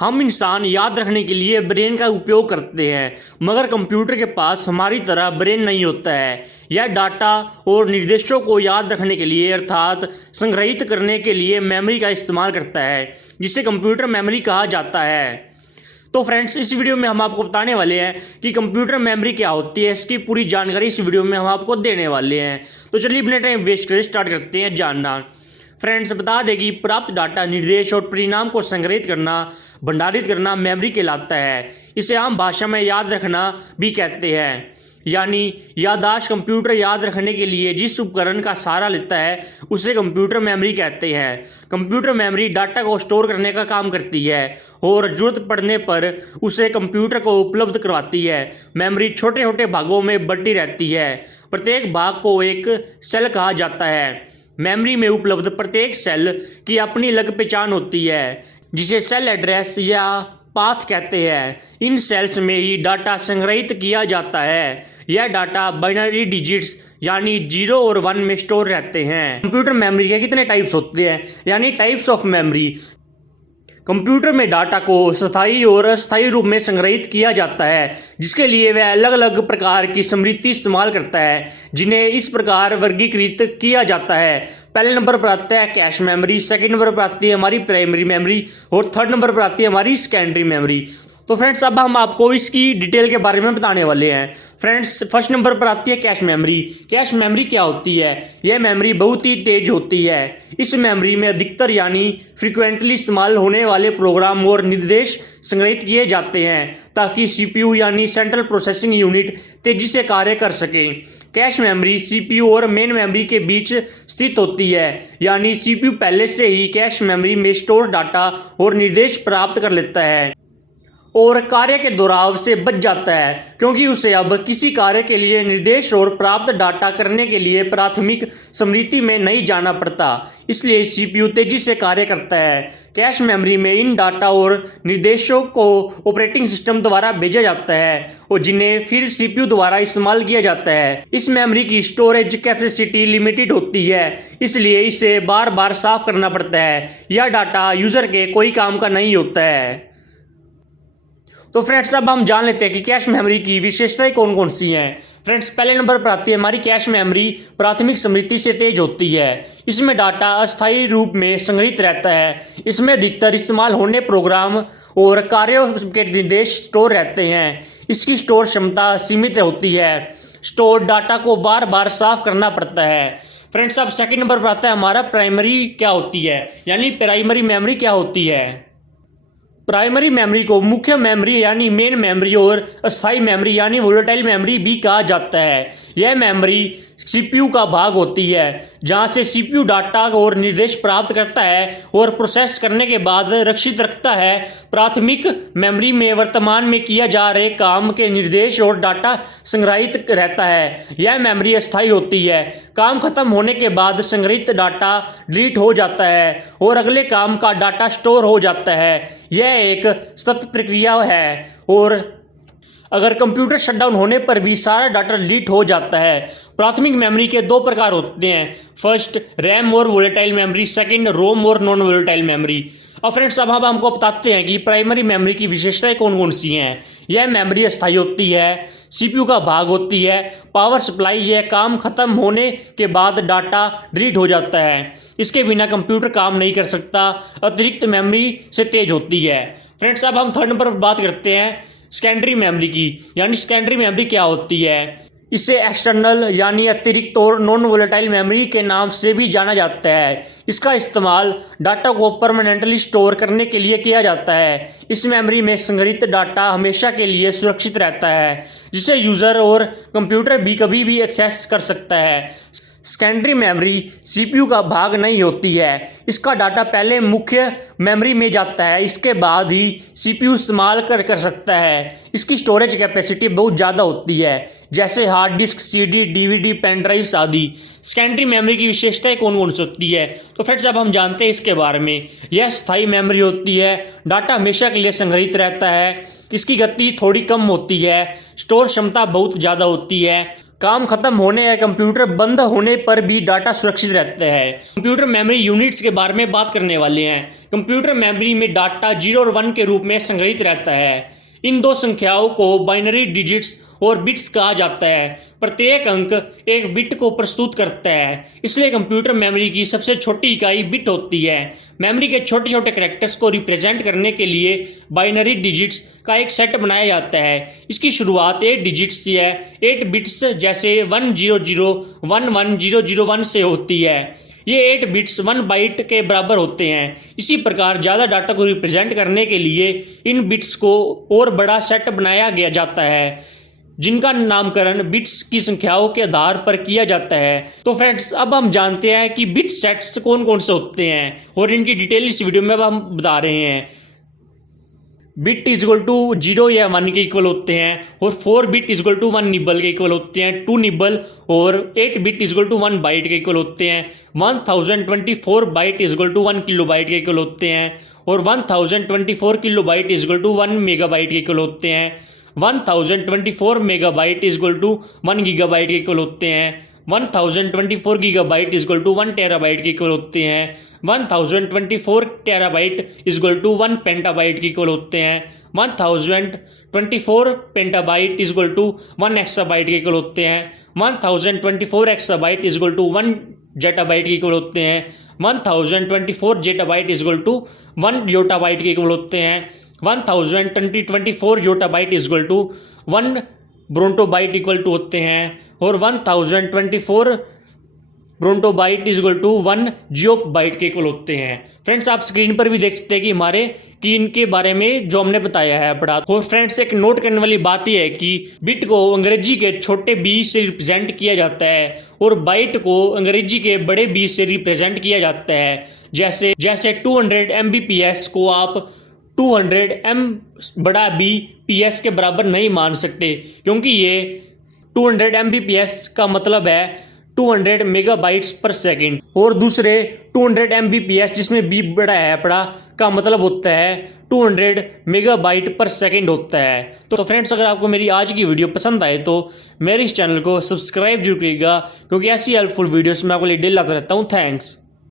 हम इंसान याद रखने के लिए ब्रेन का उपयोग करते हैं, मगर कंप्यूटर के पास हमारी तरह ब्रेन नहीं होता है। यह डाटा और निर्देशों को याद रखने के लिए अर्थात संग्रहित करने के लिए मेमोरी का इस्तेमाल करता है, जिसे कंप्यूटर मेमोरी कहा जाता है। तो फ्रेंड्स, इस वीडियो में हम आपको बताने वाले हैं कि कंप्यूटर मेमोरी क्या होती है। इसकी पूरी जानकारी इस वीडियो में हम आपको देने वाले हैं। तो चलिए बिना टाइम वेस्ट करे स्टार्ट करते हैं जानना। फ्रेंड्स, बता दें कि प्राप्त डाटा, निर्देश और परिणाम को संग्रहित करना, भंडारित करना मेमोरी कहलाता है। इसे आम भाषा में याद रखना भी कहते हैं। यानी याददाश्त कंप्यूटर याद रखने के लिए जिस उपकरण का सहारा लेता है उसे कंप्यूटर मेमोरी कहते हैं। कंप्यूटर मेमोरी डाटा को स्टोर करने का काम करती है और जरूरत पड़ने पर उसे कंप्यूटर को उपलब्ध करवाती है। मेमोरी छोटे छोटे भागों में बंटी रहती है। प्रत्येक भाग को एक सेल कहा जाता है। मेमोरी में उपलब्ध प्रत्येक सेल की अपनी अलग पहचान होती है, जिसे सेल एड्रेस या पाथ कहते हैं। इन सेल्स में ही डाटा संग्रहित किया जाता है। यह डाटा बाइनरी डिजिट्स यानी 0 और 1 में स्टोर रहते हैं। कंप्यूटर मेमोरी के कितने टाइप्स होते हैं, यानी टाइप्स ऑफ मेमोरी। कंप्यूटर में डाटा को स्थायी और अस्थायी रूप में संग्रहित किया जाता है, जिसके लिए वह अलग अलग प्रकार की स्मृति इस्तेमाल करता है, जिन्हें इस प्रकार वर्गीकृत किया जाता है। पहले नंबर पर आता है कैश मेमोरी, सेकंड नंबर पर आती है हमारी प्राइमरी मेमोरी और थर्ड नंबर पर आती है हमारी सेकेंडरी मेमोरी। तो फ्रेंड्स, अब हम आपको इसकी डिटेल के बारे में बताने वाले हैं। फ्रेंड्स, फर्स्ट नंबर पर आती है कैश मेमोरी। कैश मेमोरी क्या होती है? यह मेमोरी बहुत ही तेज होती है। इस मेमोरी में अधिकतर यानी फ्रिक्वेंटली इस्तेमाल होने वाले प्रोग्राम और निर्देश संग्रहित किए जाते हैं, ताकि सीपीयू यानी सेंट्रल प्रोसेसिंग यूनिट तेजी से कार्य कर सके। कैश मेमोरी सीपीयू और मेन मेमोरी के बीच स्थित होती है, यानी सीपीयू पहले से ही कैश मेमोरी में स्टोर डाटा और निर्देश प्राप्त कर लेता है और कार्य के दोहराव से बच जाता है, क्योंकि उसे अब किसी कार्य के लिए निर्देश और प्राप्त डाटा करने के लिए प्राथमिक स्मृति में नहीं जाना पड़ता। इसलिए सीपीयू तेजी से कार्य करता है। कैश मेमोरी में इन डाटा और निर्देशों को ऑपरेटिंग सिस्टम द्वारा भेजा जाता है और जिन्हें फिर सीपीयू द्वारा इस्तेमाल किया जाता है। इस मेमोरी की स्टोरेज कैपेसिटी लिमिटेड होती है, इसलिए इसे बार बार साफ करना पड़ता है। यह डाटा यूजर के कोई काम का नहीं होता है। तो फ्रेंड्स, अब हम जान लेते हैं कि कैश मेमोरी की विशेषताएं कौन कौन सी हैं। फ्रेंड्स, पहले नंबर पर आती है हमारी कैश मेमोरी प्राथमिक स्मृति से तेज होती है। इसमें डाटा अस्थायी रूप में संग्रहित रहता है। इसमें अधिकतर इस्तेमाल होने प्रोग्राम और कार्यों के निर्देश स्टोर रहते हैं। इसकी स्टोर क्षमता सीमित होती है। स्टोर डाटा को बार बार साफ करना पड़ता है। फ्रेंड्स, अब सेकंड नंबर पर आता है हमारा प्राइमरी क्या होती है, यानी प्राइमरी मेमोरी क्या होती है। प्राइमरी मेमोरी को मुख्य मेमोरी यानी मेन मेमोरी और अस्थायी मेमोरी यानी वोलेटाइल मेमोरी भी कहा जाता है। यह मेमोरी सीपीयू का भाग होती है, जहां से सीपीयू डाटा और निर्देश प्राप्त करता है और प्रोसेस करने के बाद रक्षित रखता है। प्राथमिक मेमोरी में वर्तमान में किया जा रहे काम के निर्देश और डाटा संग्रहित रहता है। यह मेमोरी अस्थायी होती है। काम खत्म होने के बाद संग्रहित डाटा डिलीट हो जाता है और अगले काम का डाटा स्टोर हो जाता है। यह एक सतत प्रक्रिया है और अगर कंप्यूटर शटडाउन होने पर भी सारा डाटा डिलीट हो जाता है। प्राथमिक मेमोरी के दो प्रकार होते हैं, फर्स्ट रैम और वोलेटाइल मेमोरी, सेकंड रोम और नॉन वोलेटाइल मेमोरी। और फ्रेंड्स, अब हम आपको बताते हैं कि प्राइमरी मेमोरी की विशेषताएं कौन कौन सी हैं। यह मेमोरी अस्थायी होती है, सीपीयू का भाग होती है, पावर सप्लाई, यह काम खत्म होने के बाद डाटा डिलीट हो जाता है। इसके बिना कंप्यूटर काम नहीं कर सकता। अतिरिक्त मेमोरी से तेज होती है। फ्रेंड्स, अब हम थर्ड नंबर पर बात करते हैं सेकेंडरी मेमोरी की, यानी सेकेंडरी मेमोरी क्या होती है। इसे एक्सटर्नल यानी अतिरिक्त और नॉन वोलेटाइल मेमोरी के नाम से भी जाना जाता है। इसका इस्तेमाल डाटा को परमानेंटली स्टोर करने के लिए किया जाता है। इस मेमोरी में संग्रहित डाटा हमेशा के लिए सुरक्षित रहता है, जिसे यूजर और कंप्यूटर भी कभी भी एक्सेस कर सकता है। सेकेंडरी मेमोरी सीपीयू का भाग नहीं होती है। इसका डाटा पहले मुख्य मेमोरी में जाता है, इसके बाद ही सीपीयू इस्तेमाल कर सकता है। इसकी स्टोरेज कैपेसिटी बहुत ज़्यादा होती है, जैसे hard disk, CD, DVD, pen drives आदि। सेकेंडरी मेमोरी की विशेषताएं कौन कौन सी होती है? तो फ्रेंड्स, अब हम जानते हैं इसके बारे में। यह स्थायी मेमोरी होती है। डाटा हमेशा के लिए संग्रहित रहता है। इसकी गति थोड़ी कम होती है। स्टोर क्षमता बहुत ज़्यादा होती है। काम खत्म होने या कंप्यूटर बंद होने पर भी डाटा सुरक्षित रहता है। कंप्यूटर मेमोरी यूनिट्स के बारे में बात करने वाले हैं। कंप्यूटर मेमोरी में डाटा 0 और 1 के रूप में संग्रहित रहता है। इन दो संख्याओं को बाइनरी डिजिट्स और बिट्स कहा जाता है। प्रत्येक अंक एक बिट को प्रस्तुत करता है, इसलिए कंप्यूटर मेमोरी की सबसे छोटी इकाई बिट होती है। मेमोरी के छोटे छोटे कैरेक्टर्स को रिप्रेजेंट करने के लिए बाइनरी डिजिट्स का एक सेट बनाया जाता है। इसकी शुरुआत 8 डिजिट्स या 8 बिट्स जैसे 10011001 से होती है। ये 8 बिट्स 1 बाइट के बराबर होते हैं। इसी प्रकार ज़्यादा डाटा को रिप्रेजेंट करने के लिए इन बिट्स को और बड़ा सेट बनाया गया जाता है, जिनका नामकरण बिट्स की संख्याओं के आधार पर किया जाता है। तो फ्रेंड्स, अब हम जानते हैं कि बिट सेट्स कौन कौन से होते हैं और इनकी डिटेल इस वीडियो में अब हम बता रहे हैं। बिट इज इक्वल टू 0 या 1 के इक्वल होते हैं और 4 bit is equal to 1 nibble के इक्वल होते हैं। 2 निबल और 8 bit is equal to 1 byte के इक्वल होते हैं। 1024 byte is equal to 1 kilobyte के इक्वल होते हैं और 1024 kilobyte is equal to 1 megabyte के इक्वल होते हैं। 1024 megabyte is equal to 1 gigabyte के इक्वल होते हैं। 1024 gigabyte is equal to 1 terabyte के इक्वल होते हैं। 1024 terabyte is equal to 1 pentabyte के इक्वल होते हैं। 1024 pentabyte is equal to 1 exabyte के इक्वल होते हैं। 1024 exabyte is equal to 1 zettabyte के इक्वल होते हैं। 1024 zettabyte is equal to 1 yottabyte के इक्वल होते हैं। 1024 yottabyte is equal to 1 brontobyte equal to होते हैं और 1024 brontobyte is equal to 1 geobyte के इक्वल होते हैं। फ्रेंड्स, आप स्क्रीन पर भी देख सकते हैं कि इनके बारे में जो हमने बताया है पढ़ा। और फ्रेंड्स, एक नोट करने वाली बात यह है कि बिट को अंग्रेजी के छोटे बी से रिप्रेजेंट किया जाता है और बाइट को अंग्रेजी के बड़े बी से रिप्रेजेंट किया जाता है। जैसे 200 MBPS को आप 200 बड़ा बी PS के बराबर नहीं मान सकते, क्योंकि ये 200 MBPS का मतलब है 200 मेगाबाइट्स पर सेकेंड और दूसरे 200 MBPS जिसमें बी बड़ा है बड़ा का मतलब होता है 200 मेगाबाइट पर सेकेंड होता है। तो फ्रेंड्स, अगर आपको मेरी आज की वीडियो पसंद आए तो मेरे इस चैनल को सब्सक्राइब जरूर करिएगा, क्योंकि ऐसी हेल्पफुल वीडियोस मैं आपके लिए डेली लाता रहता हूँ। थैंक्स।